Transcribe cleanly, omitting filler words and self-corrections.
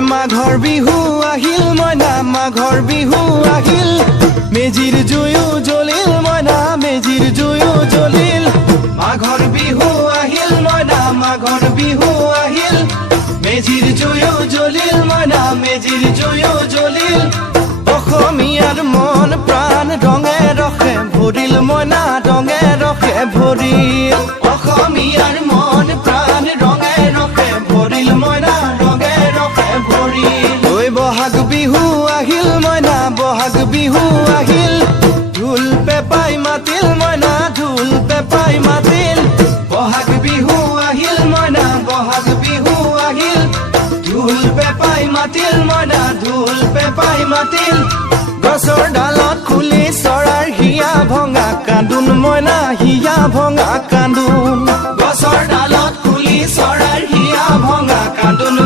মাঘৰ বিহু আহিল মইনা মাঘৰ বিহু আহিল মেজিৰ জুয়ো জ্বলিল মইনা মেজিৰ জুয়ো জ্বলিল মাঘৰ বিহু আহিল মইনা মাঘৰ বিহু আহিল মেজিৰ জুয়ো জ্বলিল মইনা মেজিৰ জুয়ো জ্বলিল অসমীয়াৰ মন প্ৰাণ ৰঙে ৰসে ভৰিল মইনা ৰঙে ৰসে ভৰিল অসমীয়াৰ মন প্ৰাণ ৰঙে ৰসে ভৰিল মইনা ৰঙে ৰসে ভৰিল ঐ বহাগ বিহু আহিল মইনা বহাগ বিহু আহিল ঢোল পেপাই মাতিল মইনা ঢোল পেপাই মাতিল বহাগ বিহু আহিল মইনা বহাগ বিহু আহিল ঢোল পেপাই মাতিল মইনা ঢোল পেপাই মাতিল গছৰ ডালত খুলি চৰাৰ হিয়া ভঙা কান্দোন মইনা হিয়া ভঙা